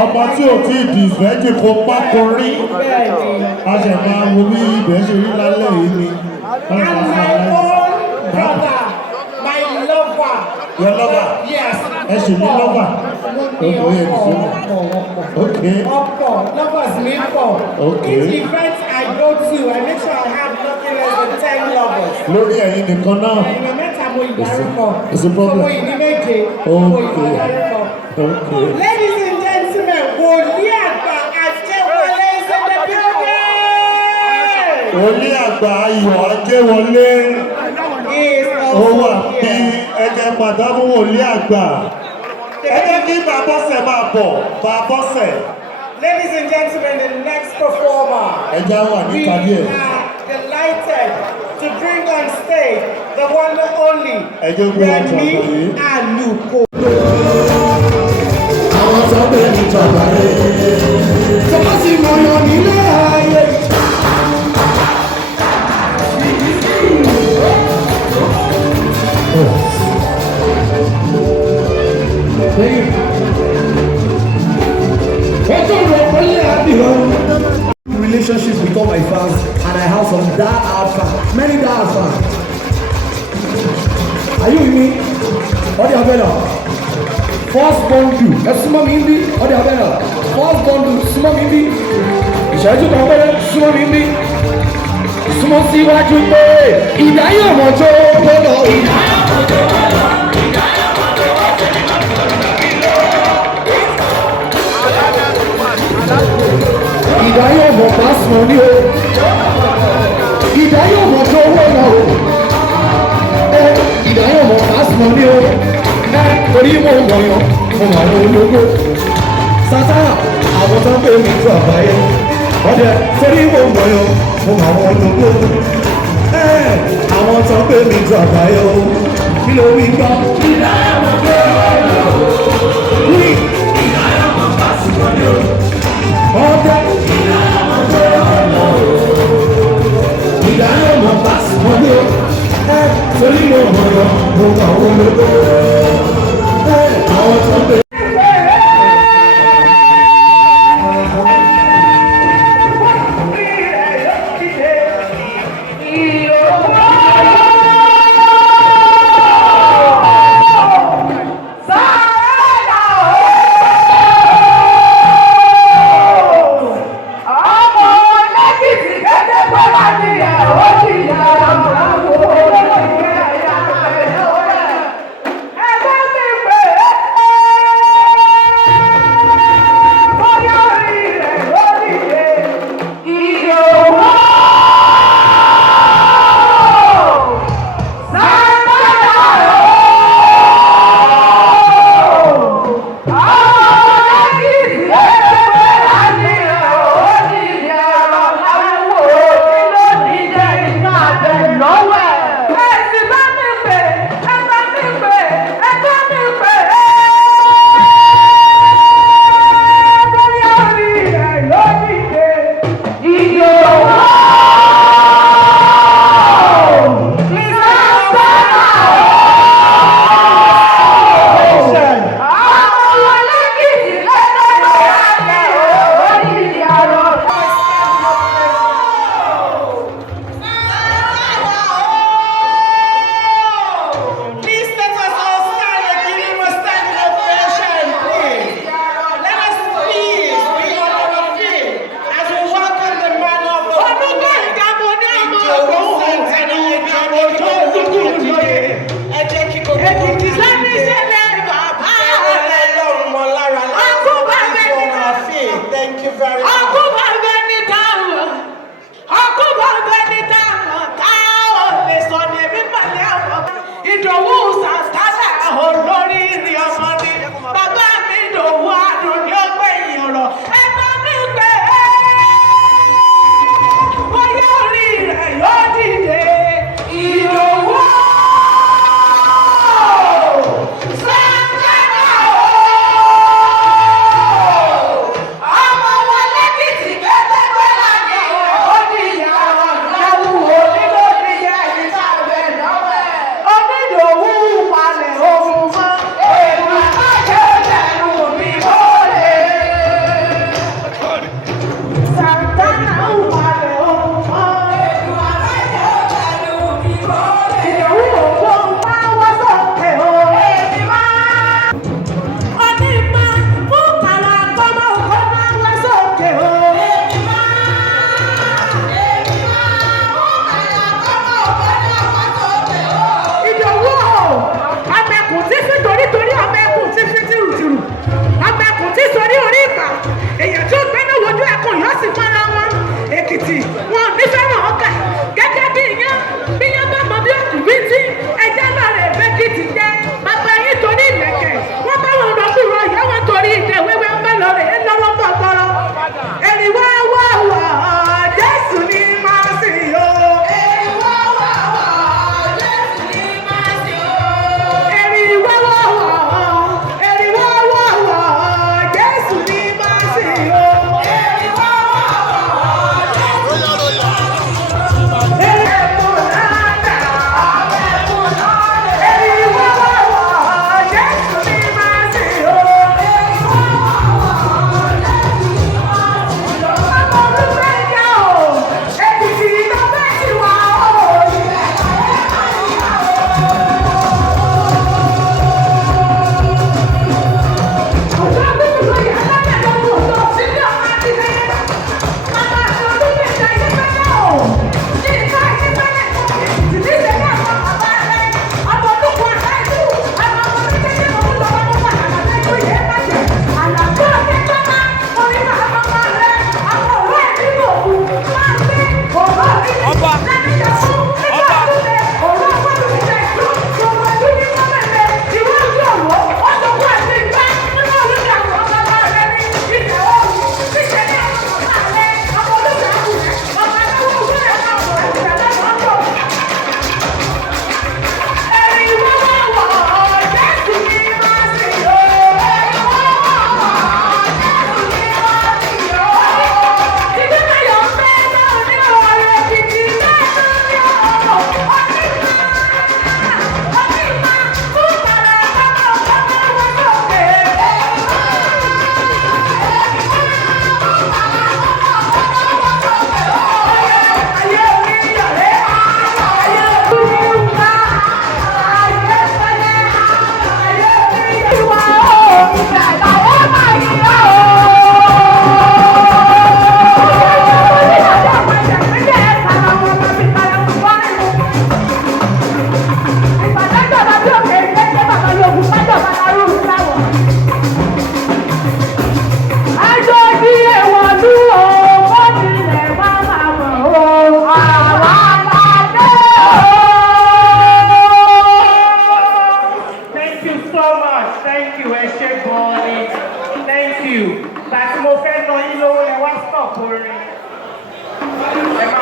ọmọ tí ò tí dìsẹ́jì kó pákórí a ṣe máa wo bí ibẹ̀ ṣe rí lálẹ́ yìí ni. And my own brother, my lover. Your lover? Yes. Ẹ ṣì ní lover? Okay. Lovers me for. Okay. Each event I go to, I make sure I have nothing less than 10 lovers. Lórí ẹ̀yin nìkan náà. It's a problem. Okay. Ladies and gentlemen, Wòlíì Àgbà Ajéwọlé is in the building. Wòlíì Àgbà Ayọ̀ Ajéwọlé. Ó wà bí ẹ̀jẹ̀ pàdánù Wòlíì Àgbà. Ẹ jẹ́ kí Bàbọ́sẹ̀ máa bọ̀, Bàbọ́sẹ̀. Ladies and gentlemen, the next performer. Ẹja wà ní tàbí ẹ̀. We are delighted to bring on stage the one and only Rẹ̀mí Àlùkò. Àwọn tó gbé ní tọ̀gbà rẹ̀. Tó bá sì mọ̀ yàn nílé ayé. Relationships with all my fans, and I have some die-hard fans, many die-hard fans. Are you with me? What the hell? First bundle, súnmọ́ mi bí, what the hell? First bundle, súnmọ́ mi bí. Ìṣẹ́jú kan pẹ́rẹ́, súnmọ́ mi bí. Súnmọ́ síwájú pé ìdáyọ̀ mọ́jọ́ tó lọ. Ìdáyọ̀ mọ̀ pásítọ̀ ní o. Ìdáyọ̀ mọ̀ tó wọ́ lọ o. Ìdáyọ̀ mọ̀ pásítọ̀ ní o. Torí mo mọ̀ yàn, mo mọ̀ àwọn ológo. Sátánà, àwọn tó ń pè mí tó àbáyé. Ọdẹ, torí mo mọ̀ yàn, mo mọ̀ àwọn ológo. Àwọn tó ń pè mí tó àbáyé o. Kí ló wí gbọ́? Ìdáyọ̀ mọ̀ tó wọ́ lọ o. Ìdáyọ̀ mọ̀ pásítọ̀ ní o. Ọdẹ. Ìdáyọ̀ mọ̀ pásítọ̀ ní o. Torí mo mọ̀ yàn, mo mọ̀ àwọn ológo. Àwọn tó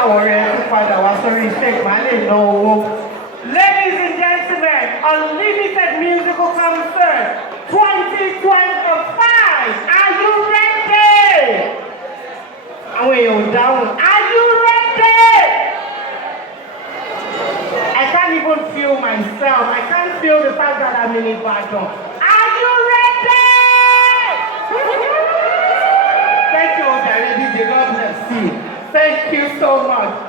káwọn ọ̀rẹ́ tó padà wá sórí stage máa lè ná owó. Ladies and gentlemen, Unlimited Musical Concert 2025. Are you ready? Àwọn èèyàn ò dáhùn. Are you ready? I can't even feel myself. I can't feel the fact that I'm in Ibadan. Are you ready? Thank you, Ogaredi. God bless you. Thank you so much.